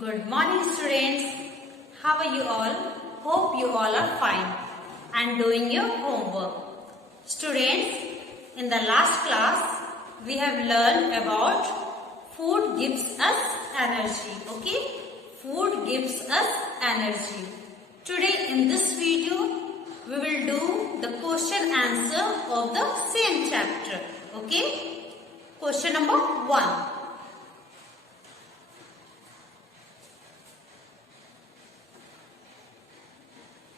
Good morning, students. How are you all? Hope you all are fine and doing your homework. Students, in the last class, we have learned about food gives us energy. Okay? Food gives us energy. Today in this video, we will do the question answer of the same chapter. Okay? Question number 1.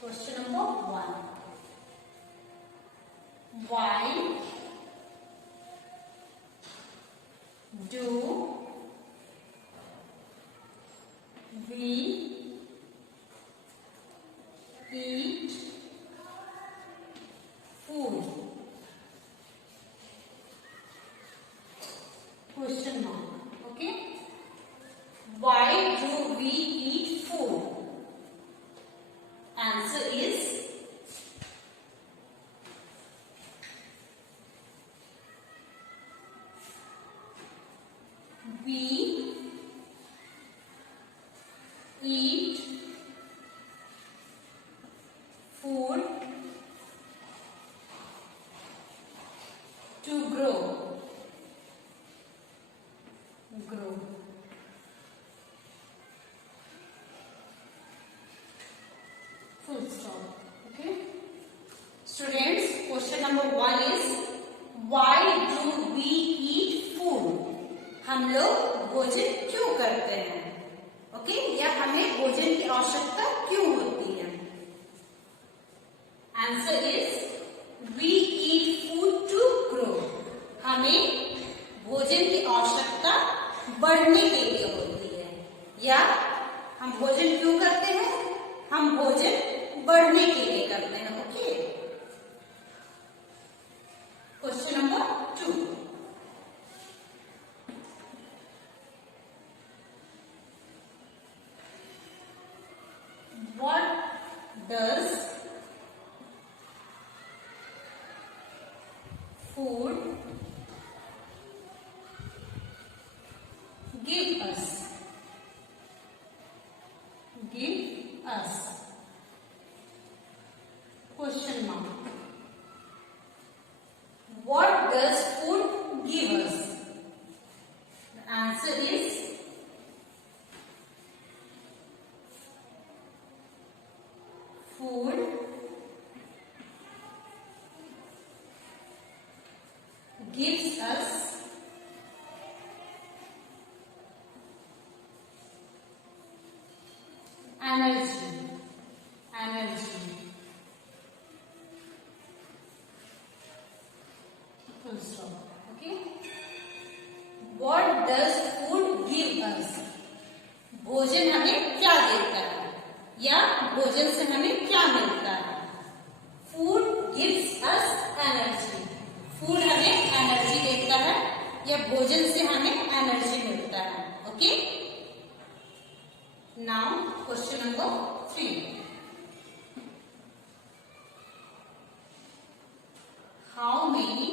Question number 1. Why do we eat food? Question mark. Okay. Why do we eat food? Answer is we eat food to grow. Full stop. Okay. Students, question number 1 is why do we eat food? हम लोग भोजन क्यों करते हैं? Okay, या हमें भोजन की आवश्यकता क्यों होती है? Answer is we eat food to grow. हमें भोजन की आवश्यकता बढ़ने के लिए होती है. या हम भोजन क्यों करते हैं? हम भोजन बढ़ने के लिए करते हैं. Okay. Question number 2. What does food give us? Give us. Question mark. What does food give us? The answer is food gives us energy. Full stop. Okay. What does food give us? भोजन हमें क्या देता है या भोजन से हमें क्या मिलता है? Food gives us energy. Food हमें एनर्जी देता है या भोजन से हमें एनर्जी मिलता है. Okay. Now question number 3. How many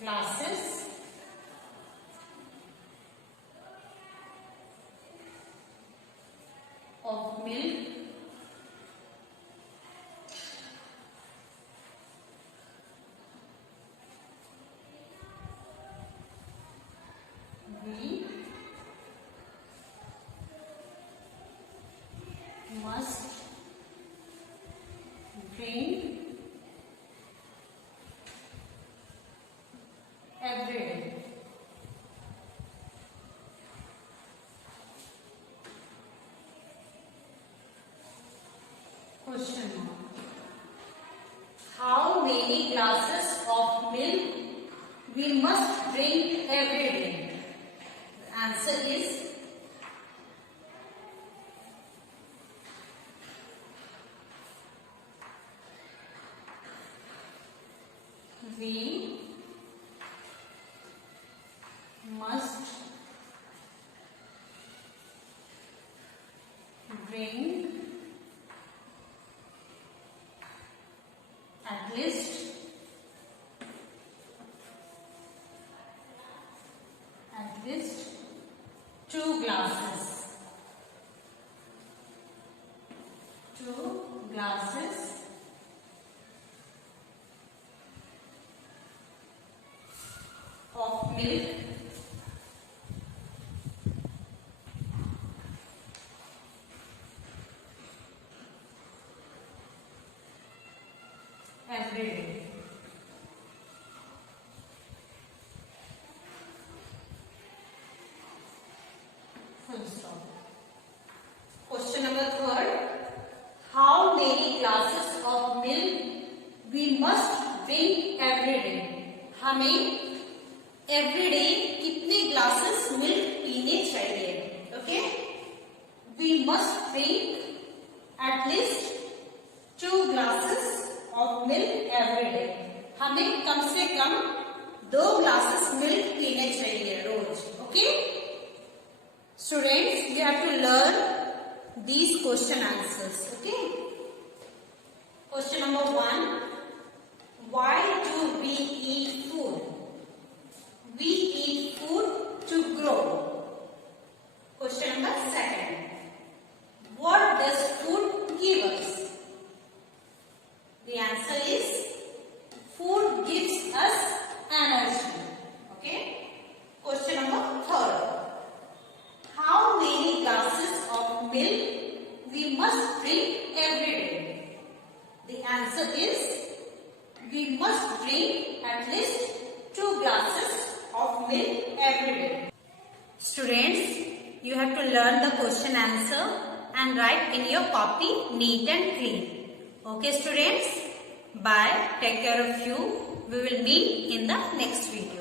glasses of milk we must drink every day? Question mark. How many glasses of milk we must drink every day? The answer is we must drink at least 2 glasses. 2 glasses of milk every day. Full stop. Question number 3. How many glasses of milk we must drink every day? हमें every day कितने glasses milk पीने चाहिए? Okay? We must drink at least 2 glasses of milk every day. हमें कम से कम 2 glasses milk पीने चाहिए रोज. Okay? Students, you have to learn these question answers. Okay? Question number 1. Why do we eat food? We eat food to grow. Question number 2. What does food give us? The answer is food gives us energy. Okay? Question number 3. How many glasses of milk we must drink every day? The answer is we must drink at least 2 glasses of milk every day. Students, you have to learn the question answer and write in your copy neat and clean. Okay students, bye. Take care of you. We will meet in the next video.